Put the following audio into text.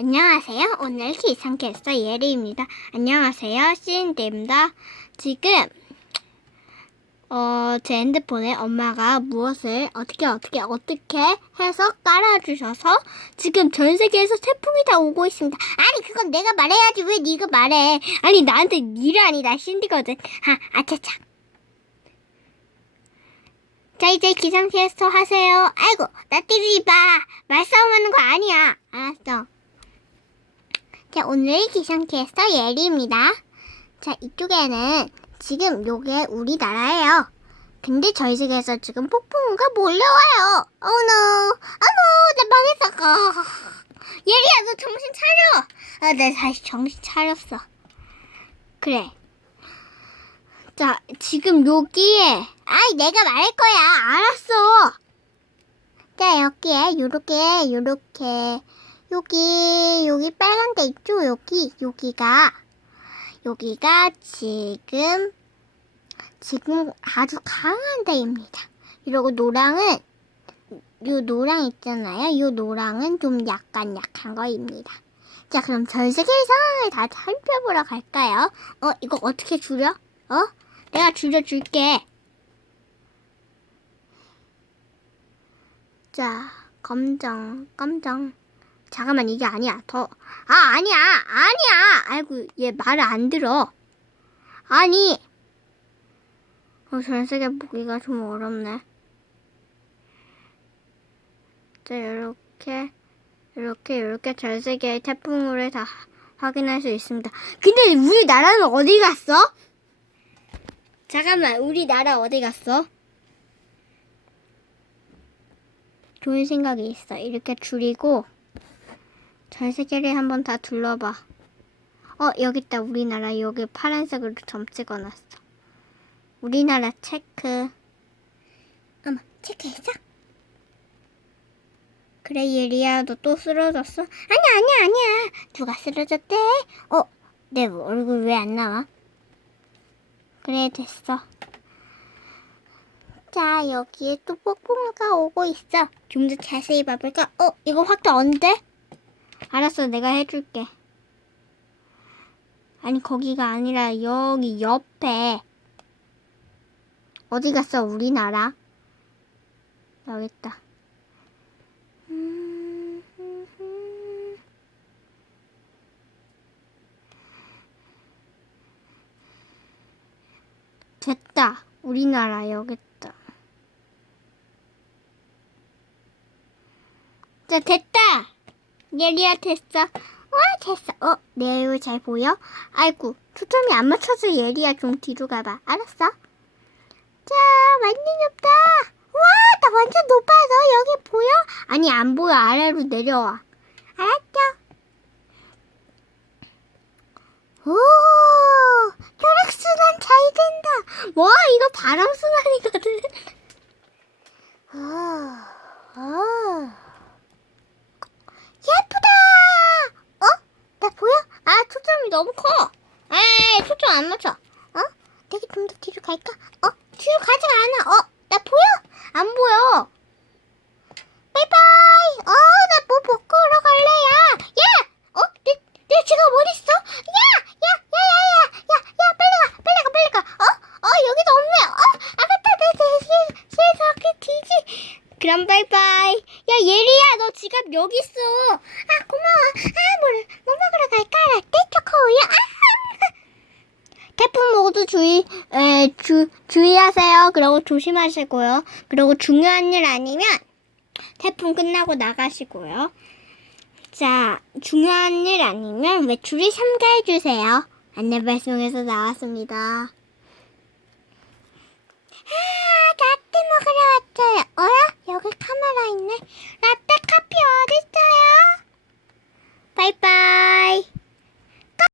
안녕하세요. 오늘 기상캐스터 예리입니다. 안녕하세요. 시인데입니다. 지금 어, 제 핸드폰에 엄마가 무엇을 어떻게 어떻게 어떻게 해서 깔아주셔서 지금 전 세계에서 태풍이 다 오고 있습니다. 아니 그건 내가 말해야지 왜 네가 말해? 아니 나한테 니라니 나 신디거든. 아 아차차. 자 이제 기상캐스터 하세요. 아이고 나 때리지 마. 말싸움하는 거 아니야. 알았어. 자, 오늘 기상캐스터 예리입니다. 자, 이쪽에는 지금 요게 우리나라예요. 근데 저희 집에서 지금 폭풍우가 몰려와요. 어노, 어노, 나 망했어. 어. 예리야, 너 정신 차려. 아, 나 다시 정신 차렸어. 그래. 자, 지금 여기에, 아이, 내가 말할 거야. 알았어. 자, 여기에, 요렇게, 요렇게, 여기 여기 빨간 데 있죠? 여기 여기가 여기가 지금 지금 아주 강한 데입니다. 이러고 노랑은 요 노랑 있잖아요. 요 노랑은 좀 약간 약한 거입니다. 자, 그럼 전 세계의 상황을 다 살펴보러 갈까요? 어, 이거 어떻게 줄여? 어? 내가 줄여줄게. 자, 검정, 검정. 잠깐만 이게 아니야. 더. 아 아니야. 아니야. 아이고 얘 말을 안 들어. 아니. 어, 전세계 보기가 좀 어렵네. 자 이렇게 이렇게 이렇게 전 세계의 태풍을 다 확인할 수 있습니다. 근데 우리나라는 어디 갔어? 잠깐만 우리나라 어디 갔어? 좋은 생각이 있어. 이렇게 줄이고 전 세계를 한번 다 둘러봐. 어, 여기 있다. 우리나라. 여기 파란색으로 점 찍어놨어. 우리나라 체크. 어머, 체크했어? 그래, 예리야. 너 또 쓰러졌어? 아니야, 아니야, 아니야. 누가 쓰러졌대? 어, 내 얼굴 왜 안 나와? 그래, 됐어. 자, 여기에 또 폭풍우가 오고 있어. 좀 더 자세히 봐볼까? 어, 이거 확대 언제? 알았어, 내가 해줄게. 아니, 거기가 아니라 여기 옆에. 어디 갔어, 우리나라? 음, 됐다. 우리나라 여기 있다. 자, 됐다. 예리야 됐어. 와 됐어. 어, 내 얼굴 잘 보여? 아이고, 초점이 안 맞춰서 예리야 좀 뒤로 가봐. 알았어? 자, 완전 높다. 와, 나 완전 높아. 너 여기 보여? 아니, 안 보여. 아래로 내려와. 알았죠? 오, 혈액순환 잘 된다. 와, 이거 바람순환이거든. 아, 아. 예쁘다! 어? 나 보여? 아, 초점이 너무 커. 에이, 초점 안 맞춰. 어? 되게 좀 더 뒤로 갈까? 어? 뒤로 가지 않아. 어? 나 보여? 안 보여. 바이바이. 어, 나 뭐 먹고 오러 갈래, 야. 야! 어? 내, 내 지갑 어딨어? 야! 야! 야, 야, 야! 야! 야, 빨리 가! 빨리 가! 빨리 가! 어? 어, 여기도 없네. 어? 아, 맞다. 내, 내, 실, 실석이 뒤지. 그럼 바이바이. 야 예리야 너 지갑 여기 있어. 아 고마워. 아 뭐를 뭐 먹으러 갈까? 라떼 초코우유. 아. 태풍 모두 주의 에, 주 주의하세요. 그리고 조심하시고요. 그리고 중요한 일 아니면 태풍 끝나고 나가시고요. 자 중요한 일 아니면 외출을 삼가해 주세요. 안내 발송에서 나왔습니다. 아,